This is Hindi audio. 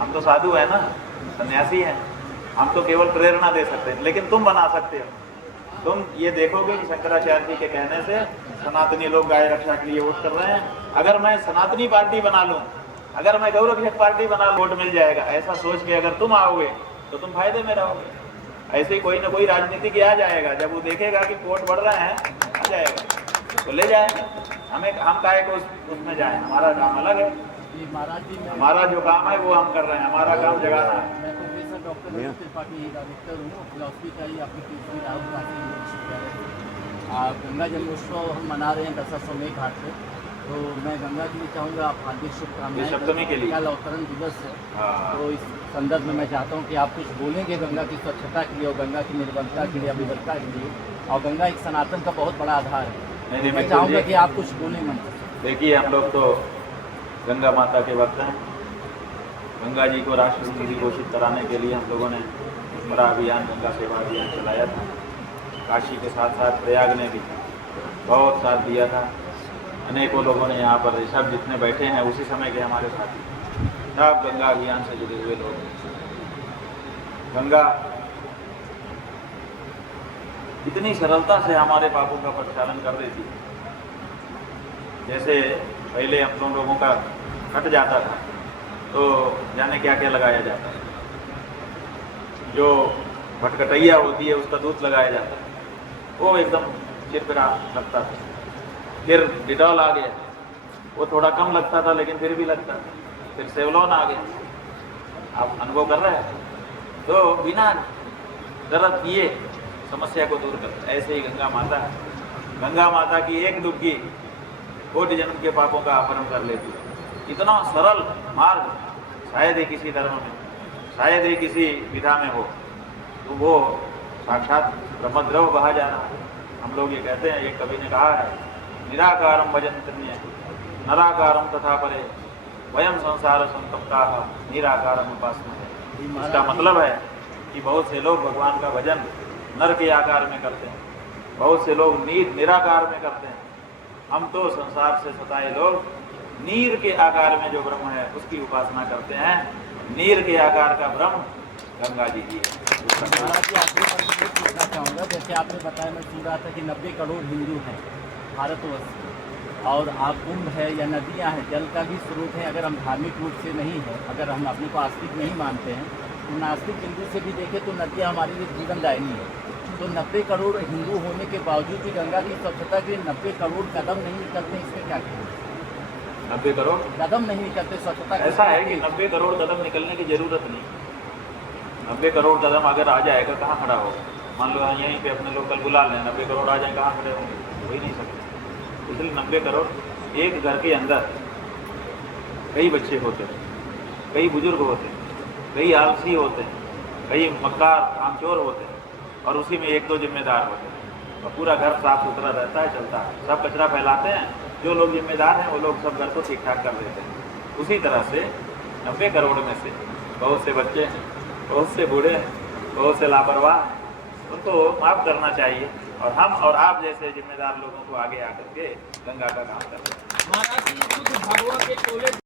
हम तो साधु है ना, सन्यासी हैं, हम तो केवल प्रेरणा दे सकते हैं, लेकिन तुम बना सकते हो। तुम ये देखोगे कि शंकराचार्य जी के कहने से सनातनी लोग गाय रक्षा के लिए वोट कर रहे हैं। अगर मैं सनातनी पार्टी बना लूं, अगर मैं गौरक्षक पार्टी बना लूं, वोट मिल जाएगा, ऐसा सोच के अगर तुम आओगे तो तुम फायदे में रहोगे। ऐसे ही कोई ना कोई राजनीतिक आ जाएगा, जब वो देखेगा कि वोट बढ़ रहे हैं, आ जाएगा तो ले जाएगा। हम काहे को उसमें जाए, हमारा काम अलग है। हमारा जो काम है वो हम कर रहे हैं, हमारा काम जगाना है। मैं प्रोफेसर डॉक्टर त्रिपाठी डायरेक्टर हूँ फिलॉसफी का ही आपकी पीएचडी राहुल गांधी यूनिवर्सिटी। गंगा जन्मोत्सव हम मना रहे हैं दशाश्वमेध घाट पे, तो मैं गंगा के लिए चाहूँगा आप हार्दिक शुभकामनाएं। सप्तमी के लिए कल अवतरण दिवस है, तो इस संदर्भ में मैं चाहता हूँ कि आप कुछ बोलेंगे गंगा की स्वच्छता के लिए और गंगा की निर्मलता के लिए, अविरलता के लिए। और गंगा एक सनातन का बहुत बड़ा आधार है। मैं चाहूँगा कि आप कुछ बोलें मन से। देखिए, हम लोग तो गंगा माता के भक्त हैं। गंगा जी को राष्ट्र निधि घोषित कराने के लिए हम लोगों ने बड़ा अभियान, गंगा सेवा अभियान चलाया था। काशी के साथ साथ प्रयाग ने भी बहुत साथ दिया था। अनेकों लोगों ने यहाँ पर, सब जितने बैठे हैं उसी समय के हमारे साथी, सब गंगा अभियान से जुड़े हुए लोग। गंगा इतनी सरलता से हमारे पापों का प्रक्षालन कर देती है। जैसे पहले हम लोगों का कट जाता था तो जाने क्या क्या लगाया जाता है, जो भटकटैया होती है उसका दूध लगाया जाता है, वो एकदम चिरपिरा लगता था। फिर डिटॉल आ गया, वो थोड़ा कम लगता था लेकिन फिर भी लगता था। फिर सेवलॉन आ गया, आप अनुभव कर रहे हैं, तो बिना दर्द किए समस्या को दूर कर। ऐसे ही गंगा माता है। गंगा माता की एक डुबकी कोटि जन्म के पापों का अपहरण कर लेती है। इतना सरल मार्ग शायद ही किसी धर्म में, शायद ही किसी विधा में हो, तो वो साक्षात ब्रह्मद्रव बहा जाना। हम लोग ये कहते हैं, एक कवि ने कहा है, निराकारम भजन्त्यन्य नराकारम तथा परे वयम संसार संतप्ता निराकारम उपासना। इसका मतलब है कि बहुत से लोग भगवान का भजन नर के आकार में करते हैं, बहुत से लोग निराकार में करते हैं। हम तो संसार से सताए लोग नीर के आकार में जो ब्रह्म है उसकी उपासना करते हैं। नीर के आकार का ब्रह्म गंगा जी ही है। महाराज जी, आपसे पूछना चाहूँगा, जैसे आपने बताया, मैं सुन रहा था कि 90 करोड़ हिंदू हैं भारतवर्ष में, और आप कुंभ है या नदियाँ हैं, जल का भी स्रोत है। अगर हम धार्मिक रूप से नहीं है, अगर हम अपने को आस्तिक नहीं मानते हैं, तो नास्तिक बिंदु से भी देखें तो नदियाँ हमारे लिए जीवनदायिनी है। तो 90 करोड़ हिंदू होने के बावजूद भी गंगा की स्वच्छता के लिए 90 करोड़ कदम नहीं निकलते, इसमें क्या करें? 90 करोड़ कदम नहीं निकलते स्वच्छता। ऐसा है कि 90 करोड़ कदम निकलने की जरूरत नहीं। 90 करोड़ कदम अगर आ जाएगा, कहाँ खड़ा होगा? मान लो यहीं पे अपने लोग कल बुला लें, 90 करोड़ आ जाए, कहाँ खड़े होंगे? हो ही नहीं सकते। इसलिए 90 करोड़, एक घर के अंदर कई बच्चे होते हैं, कई बुजुर्ग होते हैं, कई आलसी होते हैं, कई मक्कार कामचोर होते हैं, और उसी में एक दो जिम्मेदार होते हैं, और पूरा घर साफ सुथरा रहता है, चलता है। सब कचरा फैलाते हैं, जो लोग जिम्मेदार हैं वो लोग सब घर को ठीक ठाक कर देते हैं। उसी तरह से 90 करोड़ में से बहुत से बच्चे हैं, बहुत से बूढ़े हैं, बहुत से लापरवाह, उनको माफ़ करना चाहिए, और हम और आप जैसे जिम्मेदार लोगों को आगे आकर के गंगा का काम करना चाहिए। महाराज जी, भगवा के टोले